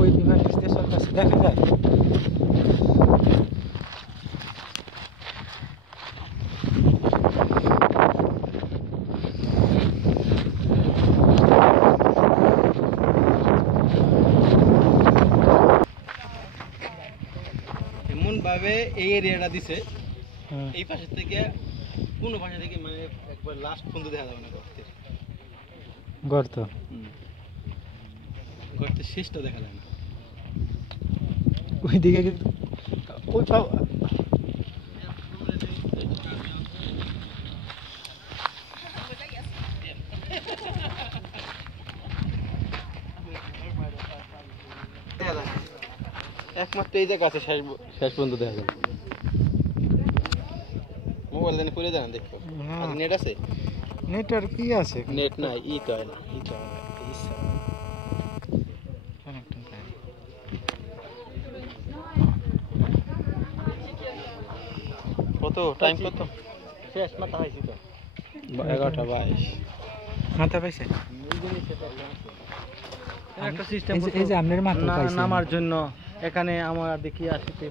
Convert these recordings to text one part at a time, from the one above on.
ওই বিমান স্টেশন কাছে দেখা যায়। এমন ভাবে এই এরিয়াটা দিছে এই পাশে থেকে কোন পাশে থেকে মানে একবার লাস্ট পর্যন্ত দেখা যাবে না গর্ত গর্তের শেষটা দেখা যায় না। ওইদিকে কিন্তু ওই একমাত্র এই জায়গা আছে শেষ পর্যন্ত দেখা যাবে। মোবাইল দেন পড়ে যান দেখো। আর নেট আছে? নেট আর কি আছে? নেট নাই, ই তো হয় না, কত টাইম কত? শেষ মাথা পাইছি তো 11:22 মাথা পাইছে। একটা সিস্টেম এই যে আপনার মাথা পাইছে নামার জন্য এখানে আমরা দেখি আসতে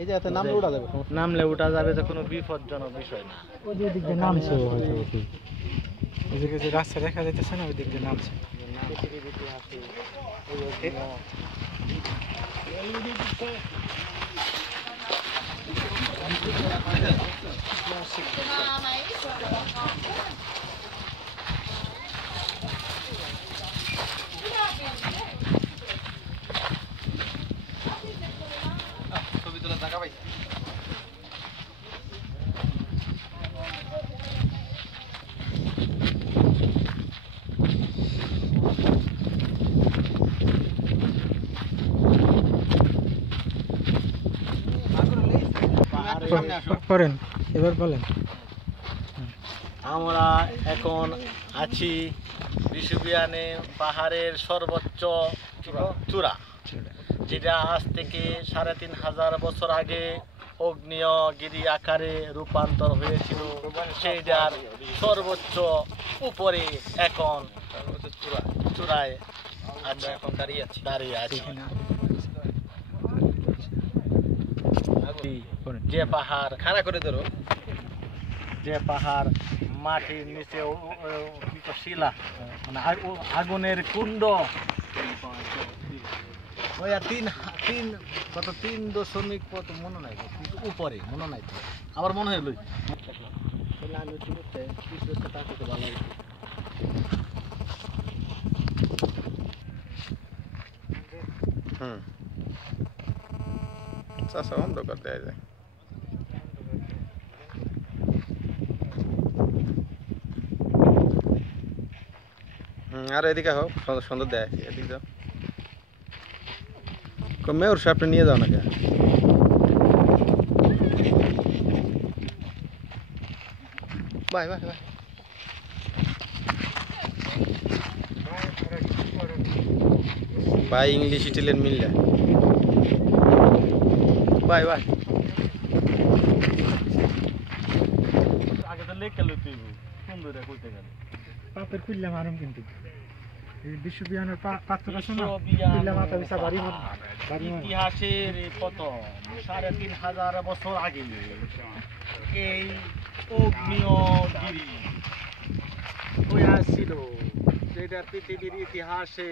এই যে এত নামলে উঠা যাবে, নামলে উঠা যাবে, যে কোনো বিপজ্জনক বিষয় না। ওই যে দিক দিয়ে নামছে হয়তো ওই দিকে যে রাস্তা দেখা যাইতেছে না, ওই দিক দিয়ে নামছে। ছবি তোলা জায়গা পাইছি। করেন এবার বলেন। আমরা এখন আছি বিশুবিয়ানে পাহাড়ের সর্বোচ্চ চূড়া, যেটা আজ থেকে 3500 বছর আগে অগ্নেয়গিরি আকারে রূপান্তর হয়েছিল। সেইটার সর্বোচ্চ উপরে এখন চূড়ায় আমরা এখন দাঁড়িয়ে আছি। যে পাহাড় খাড়া করে ধরো, যে পাহাড় মাটির নিচে শিলা মানে আগুনের কুণ্ড, ওই আর কত 3 কত মনে নাই, কিন্তু উপরে মনে নাই তো, আমার মনে হয় লই অন্ধকার দেয়া যায়। আর এদিকে হোক সুন্দর দেয়, এদিকে যাও মেয়র সাহেবটা নিয়ে যাও না কে? Bye bye bye bye English Italian মিললে বাই বাই। আগে তো লেখা লইতে সুন্দর কইতে গেল পাপের কুইল্লা মারুম কিন্তু বিশ্ববিদ্যালয়ের পাত্র আছে না, কুইল্লা মাথা বিছা বাড়ি ইতিহাসের কত 3500 বছর আগে এই অগ্নেয়গিরি হয়েছিল, যেটা পৃথিবীর ইতিহাসে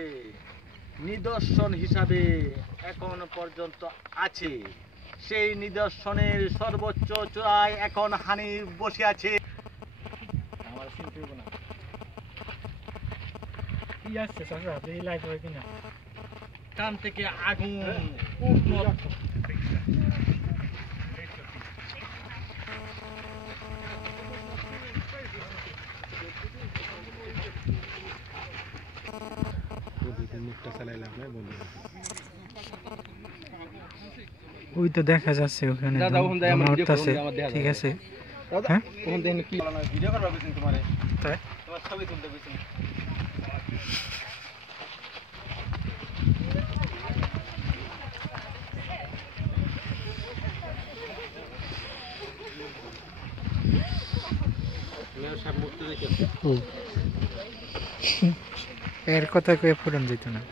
নিদর্শন হিসাবে এখন পর্যন্ত আছে। সেই নিদর্শনের সর্বোচ্চ চূড়ায় এখন হানি বসে আছে। আমার চিনতে হবে না কি আসছে চাচা, এই লাইট হয় কিনা? কান থেকে আগুন ওই তো দেখা যাচ্ছে ওখানে উঠতেছে। ঠিক আছে, হ্যাঁ ভিডিও করবা বুঝছেন তোমার ছবি তুলতে বুঝছেন। মেয়র সাহেব মুক্তি দেখে এর কথা কয়ে ফুরন যেত না।